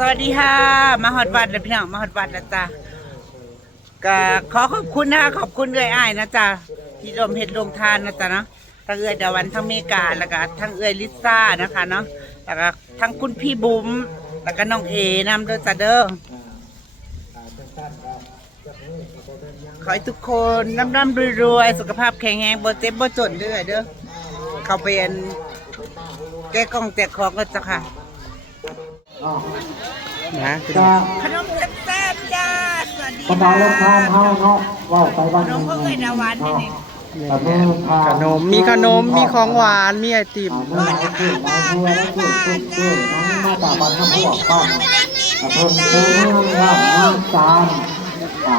สวัสดีค่ะ มาฮอดวัดเลยพี่น้องมาฮอดวัดนะจ๊ะก็ขอขอบคุณนะคะขอบคุณเอื้อยอ้ายนะจ๊ะที่รวมเฮ็ดรวมทานนะจ๊ะเนาะทั้งเอื้อยดาวันทั้งเมกาแล้วก็ทั้งเอื้อยลิซ่านะคะเนาะแล้วก็ทั้งคุณพี่บุ๋มแล้วก็น้องเอนำเด้อจ้ะเด้อขอให้ทุกคนน้ำร่ำรวยๆสุขภาพแข็งแรงบ่เจ็บบ่จนเด้อเด้อเข้าไปอันแก้กล้องแจกของก็จ้ะค่ะ นะจะขนมแซ่บๆจ้า สวัสดีบรรดาลูกค้าเฮาเนาะเว่าไปวันหน้องนึงเพิ่งเคยดาวันนี่นี่ขนมทานขนมมีขนมมีของหวานมีไอติมอ่าน้ำมันขึ้นน้ำเกลือน้ำเกลือขึ้นขึ้นน้ำมาจากบ้านน้ำพวกบ้านขนมซื้อน้ำน้ำจานอ่า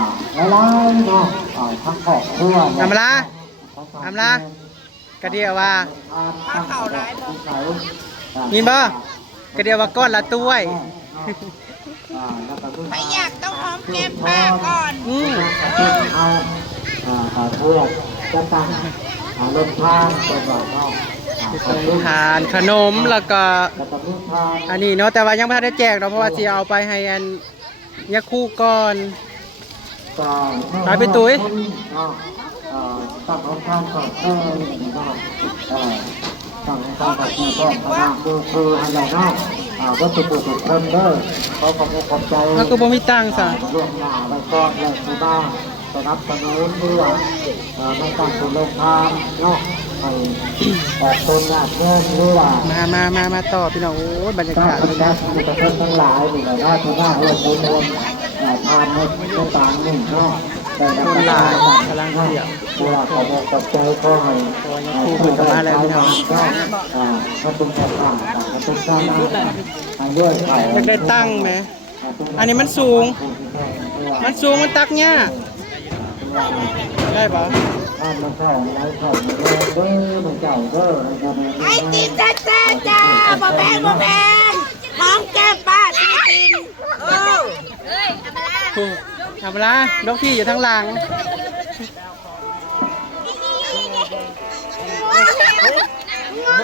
หลายๆเนาะอ่าทั้งครอบครัวอำลาอำลากระเดียวว่าอ่าทั้งครอบครัวอ่ายินบ่ กระเดียวว่าก้อนละต้วยอ่าแล้วก็ใครอยากต้องหอมแก้มป้าก่อนอืมเอาอ่าอ่าพวกจะตั้งอ่าลงทานเป็นแบบเนาะอ่าขนมทานขนมแล้วก็แล้วก็มีทานอันนี้เนาะแต่ว่ายังไม่ทันได้แจกเนาะเพราะว่าสิเอาไปให้อันยาคู่ก่อนก็ไปไปตุ้ยเนาะเอ่อตั้งของทานก่อน เออเนาะเอ่อตั้งของทานก่อนก็พนักดูคืออะไรเนาะอ่าก็สุดสุดคนเด้อเขาขอบคุณขอบใจแล้วก็บ่มีตังค์ซะร่วมหน้าแล้วก็เลยที่บ้านสนับสนุนเพื่อเอ่อในการสุลงทานเนาะให้ออกตนญาเงินหรือว่ามามามามาต่อพี่น้องโอ้ยบรรยากาศปฏิบัติในประเทศทั้งหลายนี่แหละว่าที่ว่าเรื่องบุญรวมทานในต่างหนึ่งเนาะ คนหลายต่างกำลังเที่ยวเวลาขอบอกกับใจก็ให้คู่เพิ่นก็มาแล้วพี่น้องก็อ่าเขาเป็นข้าวสารเขาเป็นข้าวให้ด้วยไข่อยากได้ตั้งไหมอันนี้มันสูง มันสูงมันตักยากได้ปะอ่ามันเข้าไล่เข้าเด้อเด้อมันเจ้าเด้อไอติมแซ่บๆจ้าบ่แพงบ่แพงหอมแก้มป้าจริงๆเออ ถูกทำละดอกพี่อยู่ทางหลัง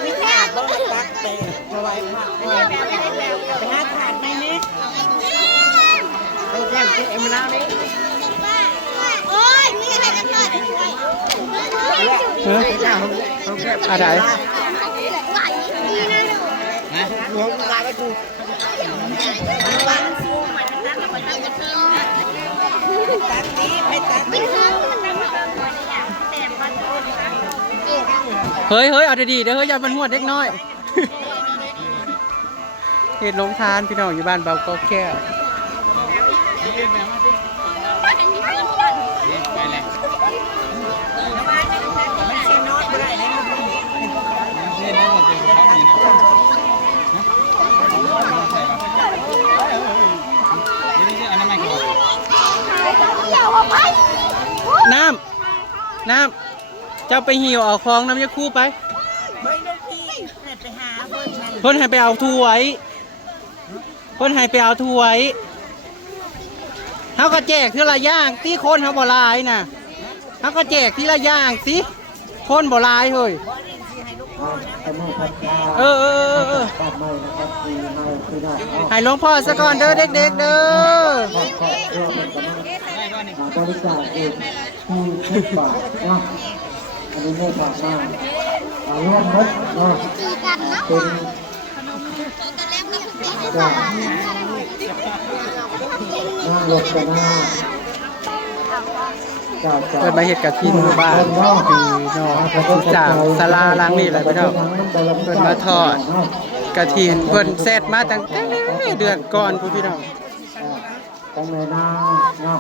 ไม่แซ่บบ่ปักเตะเอาไว้ผักไปหาถาดไหมนี่ไปแซ่บที่เอ็มแล้วนี่โอ้ยมีอะไรกันหน่อยเฮ้ยอะไรหัวกลายไปกู ตัดนี้ไปตัดนี้เฮ้ยเฮ้ยเอาดีๆเดี๋ยวเฮ้ยอย่ามันหวดเด็กน้อย เหตุลงทานพี่น้องอยู่บ้านเบาก็แก้ว น้ำน้ำเจ้าไปหิวเอาคลองน้ำยาคู่ไปไม่ได้พี่เนี่ยไปหาเพิ่นนั่นเพิ่นให้ไปเอาถ้วยเพิ่นให้ไปเอาถ้วยเฮาก็แจกทีละอย่างตีคนเฮาบ่หลายน่ะเฮาก็แจกทีละอย่างสิคนบ่หลายเฮ้ยเออเออเออเออตัดไม่นะครับคือไม่คือได้เนาะให้หลวงพ่อซะก่อนเด้อเด็กๆเด้อ ครอบครัวเด้องบริจาคเอง ที่สิบาทเนะอันนี้ไม่ขาดมากอาร่วมะต้นเนะเป็นตอนแรกก็ตีกันจ้าหน้ารถกันหน้าจ้าจ้าเปิดมาเฮ็ดกะทินหมู่บ้านพี่น้องที่สามศาล้างนี่แหละพี่น้องเพิ่นมาทอดกระทินเพิ่นเซตมาตั้งแต่เดือนก่อนพี่น้องต้องแม่นางเนาะ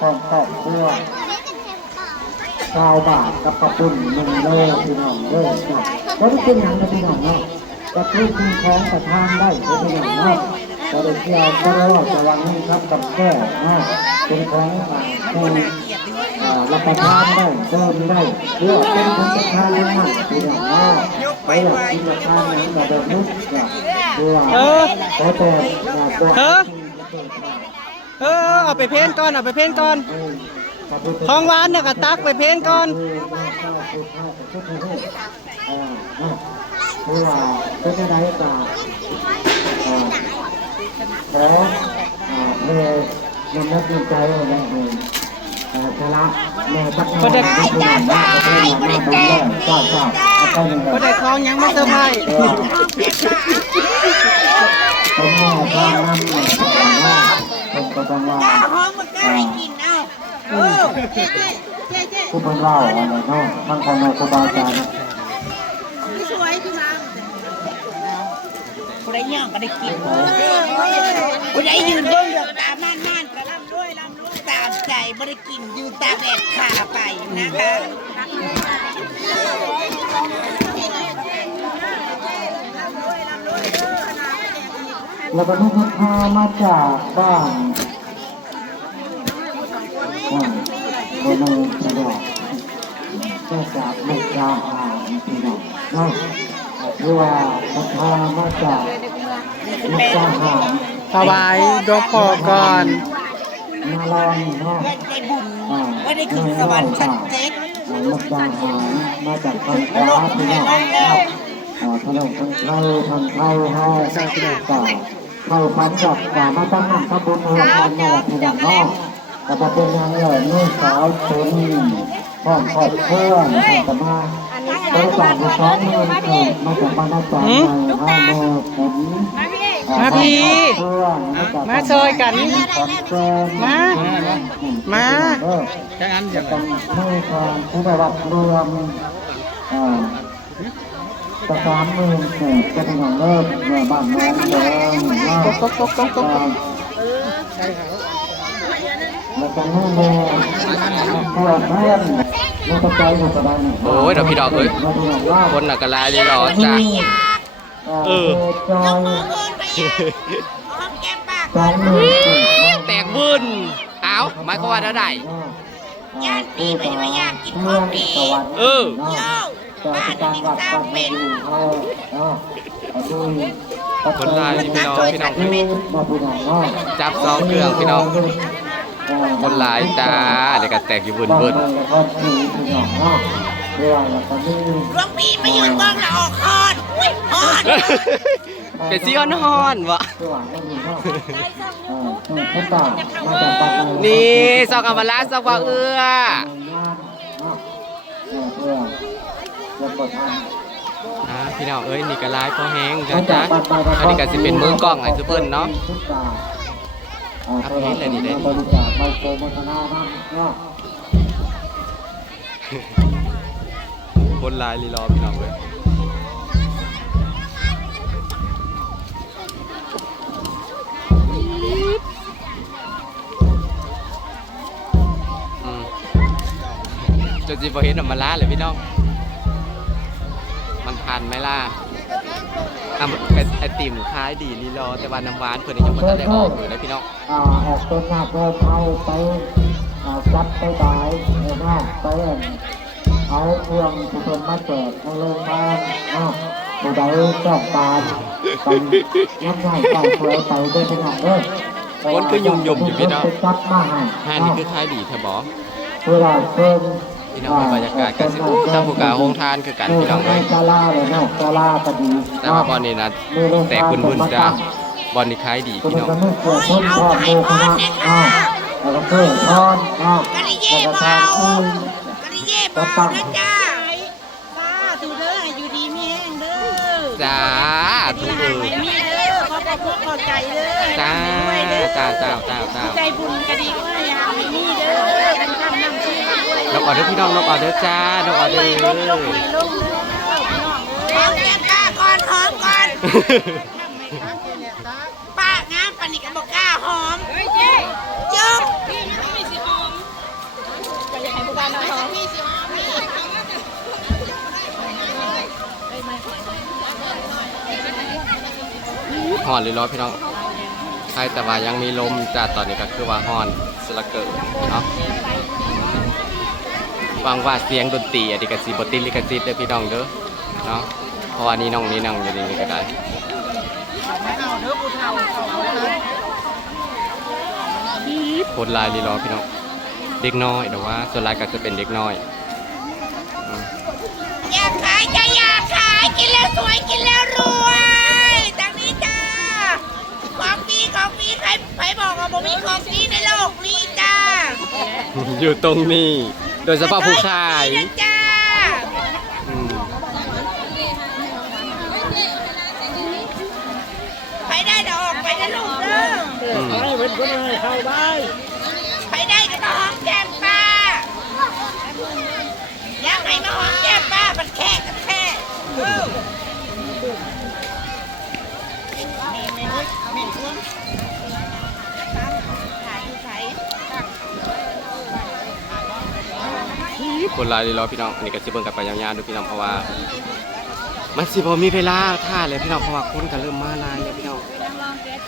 พร้อมครอบครัว ชาวบาทกับกระปุ่นหนึ่งเล่พี่น้องเด้อเนาะก็ได้เป็นอย่างนะพี่น้องเนาะก็คือกินของประทานได้เด้อพี่น้องเนาะก็ได้เที่ยวก็ได้รอดจะวันนี้ครับกับแก้เนาะเป็นของอ่าผู้อ่ารับประทานได้เดินได้หรือว่าเป็นของประทานเรื่องนั้นพี่น้องเนาะไปอยากกินประทานนั้นแบบแบบนี้ก็หรือว่าเออขอแต่อยากจะเออเออเอาไปเพ้นก่อนเอาไปเพ้นก่อน ของหวานเนี่ยก็ตักไปเพ้นก่อนคือว่าเป็นอะไรก็ขขออ่าเพลงนำนักดีใจอะไรเองอ่าชนะแม่พัฒนาที่คุณนำมาประเทศมาดูแลจ้าจ้าแล้วก็หนึ่งก็ได้ของหยังมาเซอร์ไพรส์ผมแม่บ้านนั่งในสถานะผมก็ต้องว่า ผู้เป็นเล่าอะไรเนาะทั้งคนในครูบาอาจารย์สวยพี่มาผู้ใดย่างก็ได้กินผู้ใดยืนเบิ่งเดือกตาม่านม่านก็ลำด้วยลำด้วยตามใจบ่ได้กินอยู่ตาแดดขาไปนะคะแล้วก็นุกพามาจากบ้านอ่า คนหนึ่งจะบอกก็จากมุกดาหารพี่น้องเนาะหรือว่านุกพามาจากมุกดาหารถวายดวงพอก่อนมาลองเนาะได้บุญอ่าว่ได้ขึ้นสวรรค์ชั้นเจ็ดมุกดาหารมาจากทางฟ้าพี่น้องเนาะอ่าถนนทางไทยทางไทยเฮาก็เข้าพันกับกามาตั้งนำขบวนเฮากันนี่แหละพี่น้องเนาะ ก็จะเป็นนางเหล่านี้สาวชนพ่อมครอบครัวจะมาตัวจากในท้องเมือเกิดมาจากบ้านนาจารย์ในห้าโมงผมมาพี่มาซอยกัน มา มาเออจังอันจะจังเป็นให้ความผู้ได้รับรวมอ่าจะสามหมื่นเศษจะเป็นของเลิศเมื่อบ้านน้องเดิมเนากตกตกตกตก แล้วก็ให้แม่เพื่อนเพื่อนแล้วก็ใจอยู่กับเราโอ้ยเดี๋ยวพี่ดอกเอ้ยคนน่ะก็ลายดีหรอจ้ะเออจอยห้องแก้มปากสองหมื่นแตกบุญเอาหมายความว่าเท่าไหร่ย่านปีไปไม่อยากกินของดีเออโย่ต่อบ้านการนี้วัดสร้างวัดเป็นอยู่เอาเนาะเอาดูคนลายพี่น้องพี่น้องมาพี่น้องเนาะจับสองเครื่องพี่น้อง คนหลายจ้าเดี๋ยวก็แตกอยู่บุญบุญแล้วก็คือพี่น้องเนาะเรื่องแล้วก็นี่หลวงพี่มายืนเบิ่งแล้วออกคอนอุ้ยคอนเป็นซีออนฮอนวะระหว่างไม่มีเนาะเออนี่คุณตามาจากปัตตานีนี่ซอกอำมาลาซอกว่าเอื้ออ่าพี่น้องเอ้ยนี่ก็ลายพอแห้งจ้าจ้าอันนี้ก็สิเป็นมือกล้องไอ้ซุปเปอร์เนาะ ครับเห็นเลยนี่เด้บริจาคไมโครโมทนานะเนาะคนลายรีรอพี่น้องเลยจนสิบเห็นอำมาลาเลยพี่น้อง มันทันไหมล่ะ อะไอไอติมคล้ายดีลีรอแต่ว่าน้ำหวานเพิ่อนยังบ่ทันได้ออกอยู่นะพี่น้องอ่าออกเป็นหน้าเดินเอาไปอ่าจับไปตายในหน้าไปเอาเครื่องที่เป็นมาแจกในโรงพยาบาลเนาะผู้ใดชอบตามไปยัดใหญ่ใส่เสือไปด้วยขนาดเด้อคนคือยุ่มๆอยู่พี่น้องไปจับมาให้ห้านี่คือคล้ายดีแท้บ่เวลาเพิ่ม พี่น้องในบรรยากาศก็สิอู้ทางผู้กาโฮงทานคือกันพี่น้องเอ้ยกาลาเลยเนาะกาลาก็ดีแต่ว่าบอลนี่นะแตกบุญๆจ้าบอลนี่คล้ายดีคุณพี่น้องจะไม่เกี่ยวข้องพ่อโมคณะอ้าวแล้วก็เพื่อนพรอ้าวกะดิแล้เย่วก็เบาทางอื่นกะดิเย่เบานะจ้าสาธุเด้อให้อยู่ดีมีแห้งเด้อจ้าทุกเออไม่มีเด้อขอขอบคุณขอบใจเด้อจ้าด้วยเด้อจ้าจ้าจ้าจ้าใจบุญก็ดีกว่าอย่าไม่มีเด้อกันทำน้ำ ชื่อด้วยนกออเดอร์พี่น้องนกออเดอร์จ้านกออเดอร์ลงเด้อพี่น้องเอ้ยหอมแก้มตาก่อนหอมก่อนป้างามปานนี้ก็บอกกล้าหอมจุ๊บฮอนเลยร้อพี่น้องใช่แต่ว่ายังมีลมจ้าตอนนี้ก็คือว่าฮอนสละเกิดเนาะ หวังว่าเสียงดนตรีอะดิกสิบติดลิขสิทธิ์เด้อพี่น้องเด้อเนาะเพราะว่านี่น้องนี่นั่งอยู่นี่ก็ได้คนลายลีรอพี่น้องเด็กน้อยแต่ว่าส่วนหลายก็จะเป็นเด็กน้อยอืมอยากขายจะอยากขายกินแล้วสวยกินแล้วรวยจากนี้จ้าของดีของฟรีใครใครบอกว่าบ่มีของฟรีในโลกนี้จ้าอยู่ตรงนี้ โดยเฉพาะผู้ขาย นี่นะจ้า คนลายเลยรอพี่น้องอันนี้ก็สิเบิ่งกันไปยาวๆดูพี่น้องเพราะว่า มันสิบ่มีเวลาท่าเลยพี่น้องเพราะว่าคนก็เริ่มมาลายแล้วพี่น้อง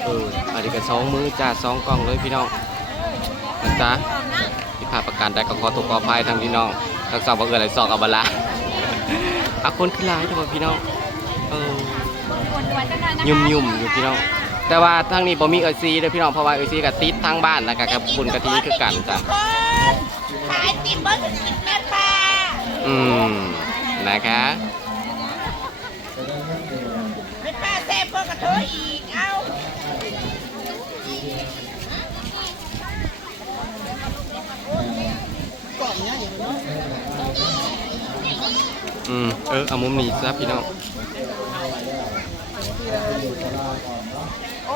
เอออันนี้ก็สองมือจ้าสองกล่องเลยพี่น้องนะจ๊ะผิดพลาประการใดก็ขอตกขอภัยทางพี่น้องทั้งสองบ่เอื้อะไรสองเอาบละอาคนขึ้นลายทุกคนพี่น้องเออยุ่มยุ่มๆอยู่พี่น้อง แต่ว่าทางนี้บ่มีเอซีเด้อพี่น้องเพราะว่าเอซีกับติดทางบ้านแล้วก็กับบุญกะทิคือกันจ้ะ ขายติมเบอร์กินแม่ปลาอืม นะคะแม่ปลาแซ่บเบอร์กระเทยอีก เอาอืม เออ เอามุมนี้ซะพี่น้อง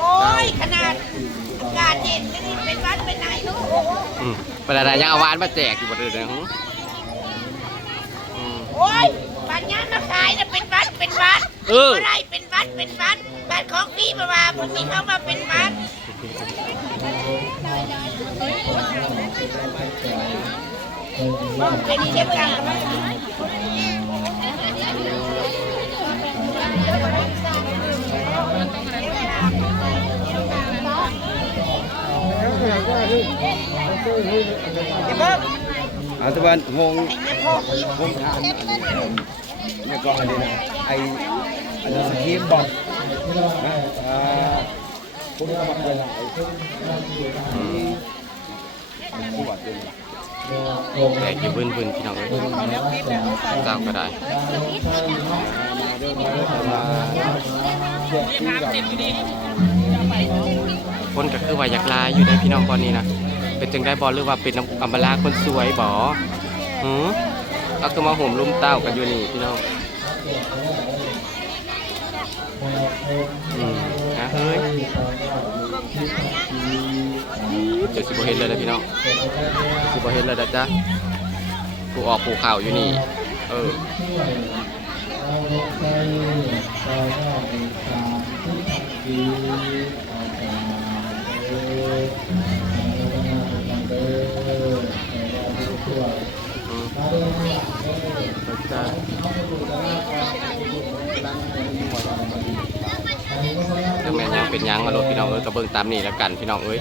อ้ยขนาดอากาศเย็นนี่เป็นวัดเป็นไหนลูกอืมเวลาได้ยังเอาหวานมาแจกอยู่บ่เด้อเด้อหึอืม โอ้ยปัญญามาขายนะเป็นวัดเป็นวัดเอออะไรเป็นวัดเป็นวัดบ้านของพี่มาว่าผมมีเขามาเป็นวัดเป็นเทียบกัน อาตะวันงงงงทานเนี่ยกองอันนี้นะไออันนี้สกีมบอกนะอ่าคุณก็มาเป็นหลายปวดเลยแจกอยู่บึ้นพี่น้องเอ้ยเจ้าก็ได้ คนก็คือว่าอยากลายอยู่ในพี่น้องตอนนี้นะเป็นจังได้บอหรือว่าเป็นน้ำอัมบาลาคนสวยบอหือก็คือมาห่มลุมเต้ากันอยู่นี่พี่น้องอืมนะเฮ้ยเดี๋ยวสิบเห็นเลยนะพี่น้องสิบเห็นเลยนะจ๊ะกูออกปูข่าอยู่นี่ เอออืมจ้ะถึงแม่นยังเป็นหยังมารถพี่น้อง เอ้ยก็เบิ่งตามนี่แล้วกันพี่น้องเอ้ย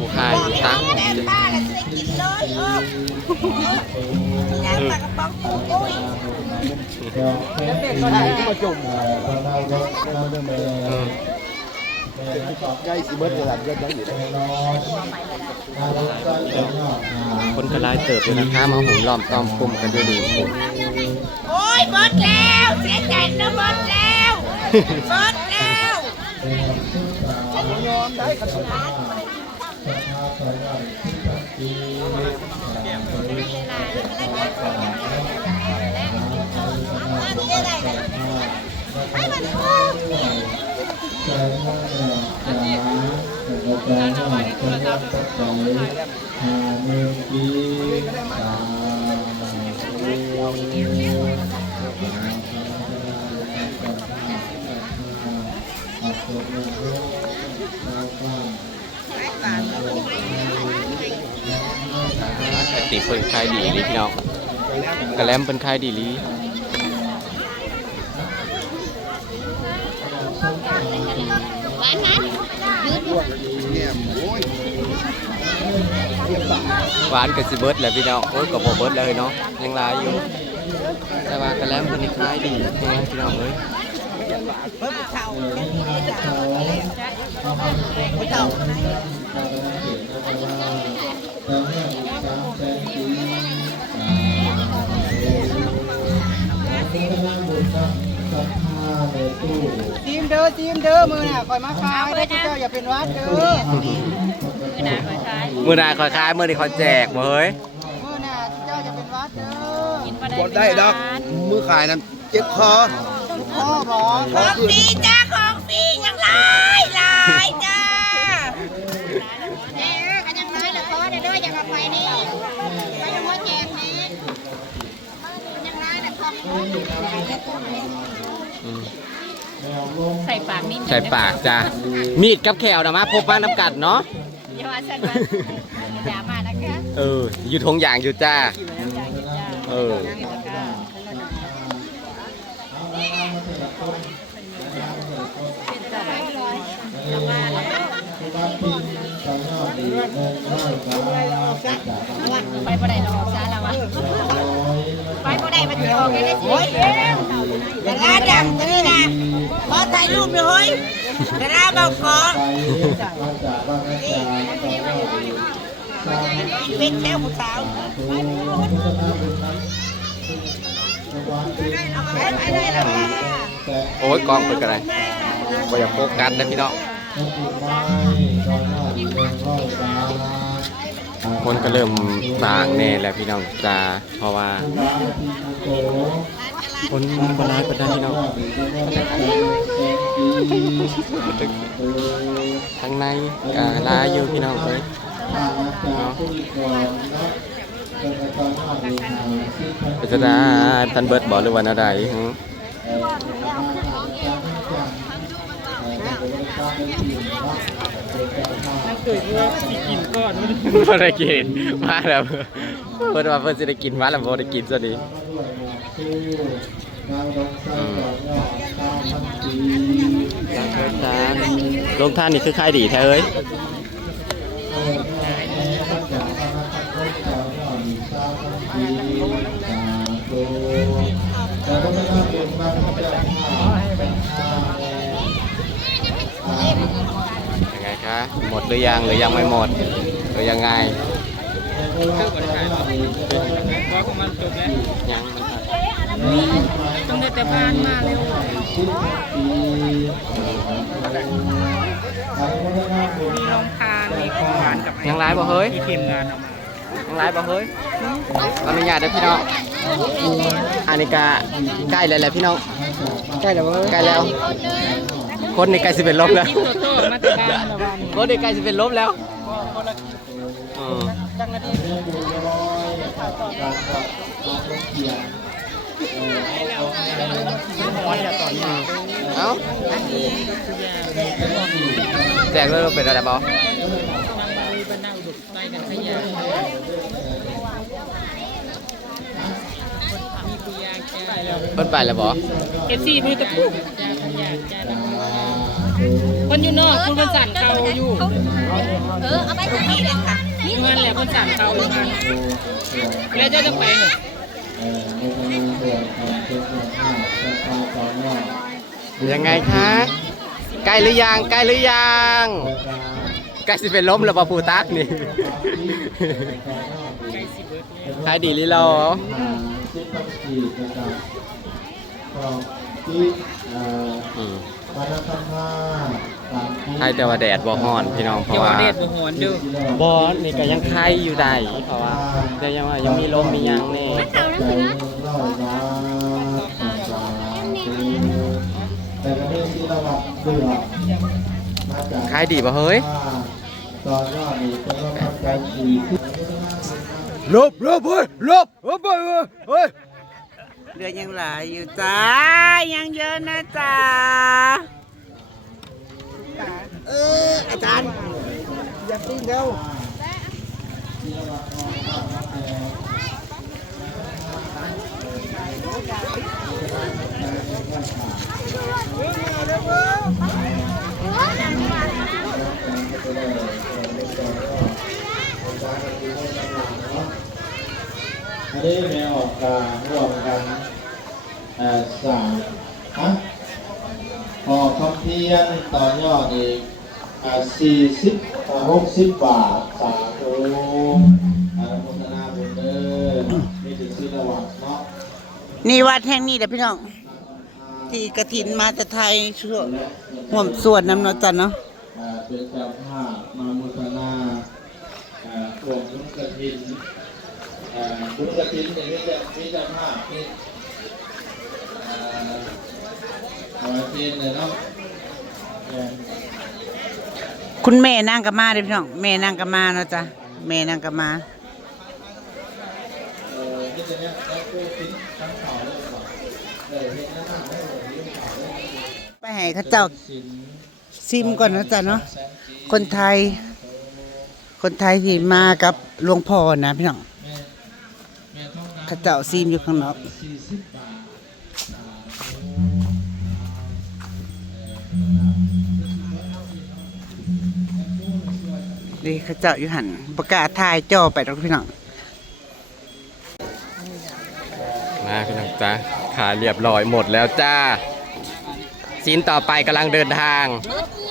ผู้ให้ตักแม่ป้าน่ะจะได้กินเลยเออยางปลากระป๋องปูปุ้ยเออใกล้สิเบิร์ดระดับยังอยู่คนก็หลายเติบเลยนะคะมาหุ่มล้อมตอมกลุ่มกันอยู่ดีโอ้ยหมดแล้วเสียใจนะหมดแล้วห มดแล้ว ไอติมเพิ่นขายดีลีพี่น้องกระแลมเพิ่นขายดีลีหวานนั้นหวานกับสิเบิร์ดแหละพี่น้องโอ้ยก็บ่เบิร์ดเลยเนาะยังลายอยู่ แต่ว่ากระแลมเพิ่นนี่ายดีใช่ไหมพี่น้องเอ้ย ทีมเด้อซีมเด้อมือน่ะคอยมาขายได้เจ้าอย่าเป็นวัดเด้อคือหนาคอยคล้ายมื้อหน้าคอยคายมื้อนี้เขาแจกบ่เฮ้ยมือน่ะเจ้าอย่าเป็นวัดเด้อกินบ่ได้บดได้ดอกมือขายนั้นเจ็บคอ พ่อบอกของฟรีจ้าของฟรียังหลายหลายจ้าเด้อก็ยังน้อยละขอเด้อเด้ออย่ามาไปนี่ไปยังบ่แจกแม่ยังน้อยละขอใส่ปากนิดนึงใส่ปากจ้ามีดกับแขวนะมาพบมาน้ำกัดเนาะอย่าว่าสั่นว่าอย่ามานะคะเอออยู่ทงอย่างอยู่จ้าเออ ไปบ่ได้ดอกซาละววะไปบ่ได้มันสิออกได้สิโอ้ยดาราดังตัวนี้นะขอถ่ายรูปหน่อยเฮ้ยดาราบอกขอเป็นแค่ผู้สาวโอ้ยกองเปิดกันเลยบ่อยากโฟกัสนะพี่น้อง คนก็เริ่มบางแน่แล้วพี่น้องจ้าเพราะว่าคนบร้ายกว่านั้พี่น้องทางในก็ร้ายอยู่พี่น้องเลยเนาะเป็นจะได้ทันเบิร์ดบอกหรือว่าอะไร หึบ่ได้กินมาแล้วเพิ่นว่าเพิ่นสิได้กินมาแล้วบ่ได้กินซะดีลงท่านนี่คือค่ายดีแท้เอ้ยยังไงคะ หมดหรือยังหรือยังไม่หมด หรือยังไงยังมันต้องได้แต่บ้านมาเร็วยังไลฟ์บ่เฮ้ยยังไลฟ์บ่เฮ้ยขออนุญาตเด้อพี่น้องอันนี้ก็ใกล้แล้วแหละพี่น้องใกล้แล้วใกล้แล้ว คนนี่ใกล้สิเป็นลมแล้ว คนนี่ใกล้สิเป็นลมแล้วอืมเอ้าแจกเลยเป็นอะไรบ่เพิ่นไปแล้วบ่เอฟซีมีแต่พูด คนอยู่นอกคุณคนสั่นเขาอยู่เออเอาไปทางนี้เลยค่ะเงินแหละคนสั่นเขาอยู่กันแล้วเจ้าจะไปเหรอยังไงคะใกล้หรือยังใกล้หรือยังใกล้สิเป็นล้มแล้วบ่ผู้ตักนี่ขายดีลิโล อืมใครแต่ว่าแดดบ่ฮ้อนพี่น้องเพเดี๋ยราะวว่าเด็ดบ่หอนเด้อบ่นี่ก็ยังไข่อยู่ได้เพราะว่าเดี๋ยวยังว่ายังมีลมมีหยังนี่เอานั่นสินะแต่ก็ได้ที่ระวังเบื่อมาจากขายดีบ่เฮ้ยตอนว่ามีคนว่าพักใจดีขึ้นลบลบเฮ้ยลบลบไปเฮ้ยเฮ้ย เรือยังหลายอยู่จ้ายังเยอะนะจ้าเอออาจารย์อย่าติ้งเด้อไม่ได้แมวออกการร่วมกันเอ่อ สามฮะพอคำเพียนต่อยอดอีกอ่าสี่สิบหกสิบบาทสาธุอนุโมทนาบุญเด้อมีถึงสิระวังเนาะนี่วัดแห่งนี้เด้อพี่น้องอ่าที่กระถินมาแต่ไทยช่วยห่วมส่วนน้ำเนาะจ้ะเนาะอ่าเป็นเจ้าภาพมามุทนาอ่าพวกบุญกระถินอ่าบุญกระถินเนี่ยมีเจ้ามีเจ้าภาพมีอ่าเอาไว้เป็นเลยเนาะเออ คุณแม่นางกะมาเด้อพี่น้องแม่นางกะมาเนาะจ้ะแม่นางกะมาเออนี่จะเนี่ยแล้วก็ทิ้งทั้งกมาไปให้เขาเจ้าซิมก่อนนะจ้ะเนาะคนไทย คนไทยที่มากับหลวงพ่อนะพี่น้องเขาเจ้าซิมอยู่ข้างนอก นี่เขาเจ้าอยู่หันประกล้าศถ่ายจอไปแล้วพี่น้องมาพี่น้องจ้าขาเรียบร้อยหมดแล้วจ้าซีนต่อไปกำลังเดินทาง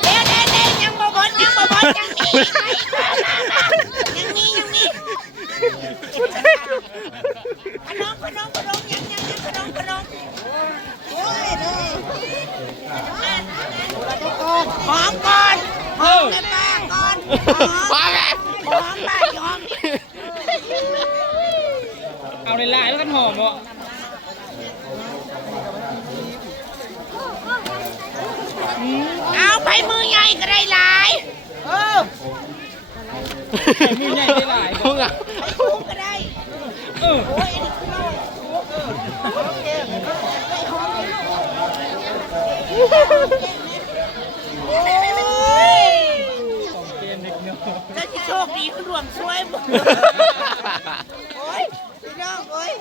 เด้เด้เด้ยังบ่บดยังบ่บดยังมียังมียังมีพนมพนมพนมยังยังยังพนมพนมโอ้ยเด้หอมก่อนหอมในปากก่อ นหอมหอมไปหอมเอาในลายแล้วกันหอมบ่เอาไปมือใหญ่ก็ได้หลายเออมีใหญ่ได้หลายมึงอะไปคู่ก็ได้เออโอ้ยอันนี้คือน้อยโอ้ย เกมเด็กเนาะ เจ้าที่โช คดีคือดวงช่วยบ่โอ้ยพี่น้องโอ้ย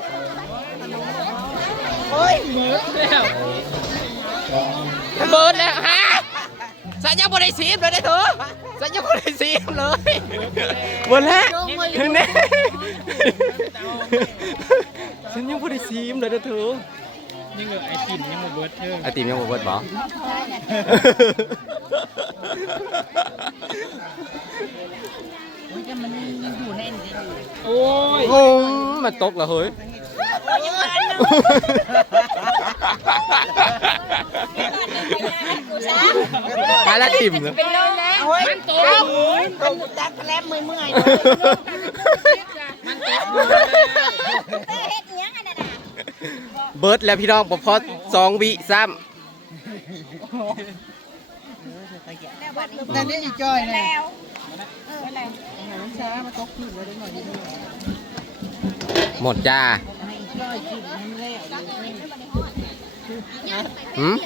โอ้ยเบิร์ดแล้วเบิร์ดแล้วฮะสัญญาบริสีมเลยได้เถอะสัญญาบริสีมเลยหมดแล้วแน่สัญญาบริสีมเลยได้เถอะยังเหลือไอติมยังบ่เบิร์ดเธอไอติมยังบ่เบิดบ่ โอ้ยโอ้มันตกแล้วเฮ้ยตายแล้วติ่มเลยเป็นลมนะโอ้ยมันโตโอ้ยตกจักแกล้มเมื่อยเมื่อยเฮ็ดเนี้ยอันนั้นน่ะเบิร์ดแล้วพี่น้องบ่พอสองวิซ้แต่นี่อีจอยนะแล้วำ หมดจ้าหืม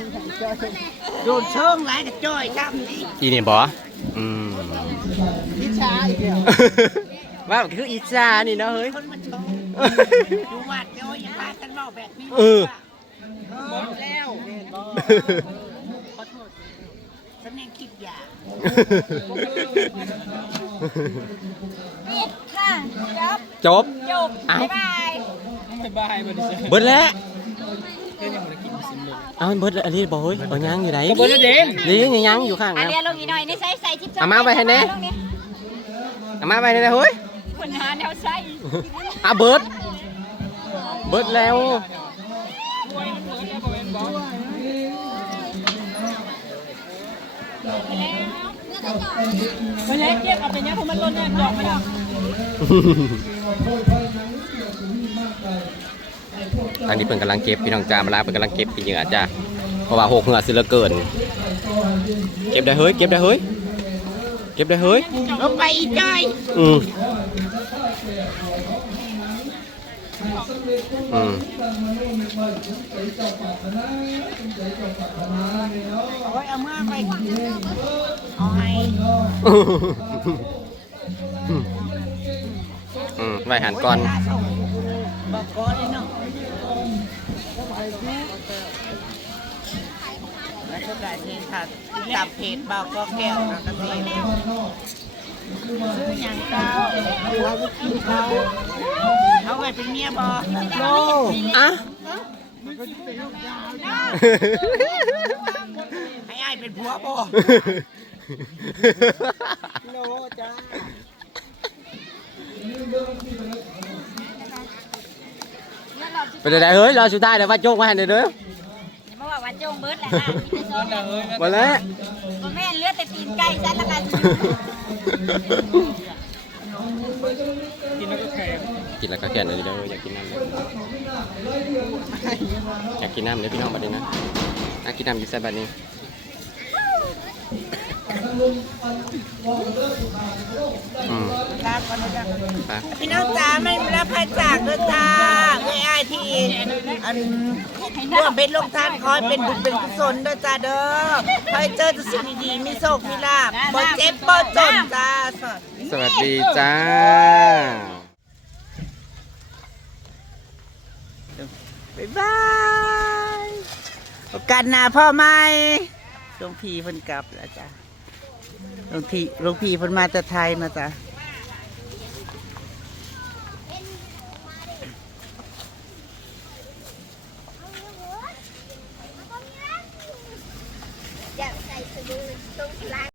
โดนเชิงหลายกับจอยช้ำนี่อีนี่บ่อืมพิชาอีกแล้วว่ามันคืออีจานี่เนาะเฮ้ยคนมาชมดูวัดเดี๋ยวอย่าพากันเมาแบบนี้เออหมดแล้วขอโทษฉันยังคิดอยาก ปิดค่ะจบจบ จบอ้าวบ๊ายบายบ๊ายบายบ่ได้เจอเบิร์ดแล้วเธอยังบ่ได้กินซิมเลยเอามันเบิร์ดแล้วอันนี้บ่เฮ้ยเอายังอยู่ไหนเบิร์ดแล้วเด้เลี้ยงยังยังอยู่ข้างอันนะ เรียนลงอีกหน่อยนี่ใส่ใส่จิ๊บเอามาไว้ให้แน่เอามาไปเลยนะเฮ้ยคนหาแนวใส่อะเบิร์ดเบิร์ดแล้ว ไปแล้ว เก็บเอาไปเนี้ยเพราะมันล้นเนี่ยดอกไม่ดอกทางนี้เพิ่นกำลังเก็บพี่น้องจ้ามาลาเพิ่นกำลังเก็บปีเหงื่อจ้าเพราะว่าหกเหงื่อสิเหลือเกิน เก็บได้เฮ้ยเก็บได้เฮ้ยเก็บได้เฮ้ยลงไปอีจอยอืม อืมโอ้ยเอาเมื่อไปเอาให้อืมไว้หันก่อนบอกก่อนเลยเนาะแล้วทุกการเทศตับเพจเบาก็แก้วนะกระเทียมซื้ออย่างเก้าเขาไปกินเขา เขาไปเป็นเมียบอโลอะให้อ้ายเป็นผัวบอโลจ้าไปได้เฮ้ยรอสุดท้ายเดี๋ยวว่าโจกมาให้เด้ออย่ามาว่าวันจงเบิร์ดแหละนะมีแต่ซองมาแล้วบ่แม่นเลือดแต่ตีนไก่ซะละกัน กินแล้วก็แข็ง กินแล้วก็แก่นเลยเด้ออยากกินน้ำเลยอยากกินน้ำเลยพี่น้องบัดนี้นะอยากกินน้ำอยู่ใส่บัดนี้อืมลาก่อนนะจ๊ะไปพี่น้องจ๋าไม่รับภัยจากด้วยจ้าเอ้ยอ้ายที่อันร่วมเป็นลงทานคอยเป็นบุญเป็นกุศลด้วยจ้าเด้อคอยเจอแต่สิ่งดีๆมีโชคมีลาบบ่เจ็บบ่จนจ้าสวัสดีสวัสดีจ้า บ๊ายบายโอกาสหน้าพ่อใหม่หลวงพี่เพิ่นกลับแล้วจ้ะหลวงพี่หลวงพี่เพิ่นมาจากไทยมาจ้ะ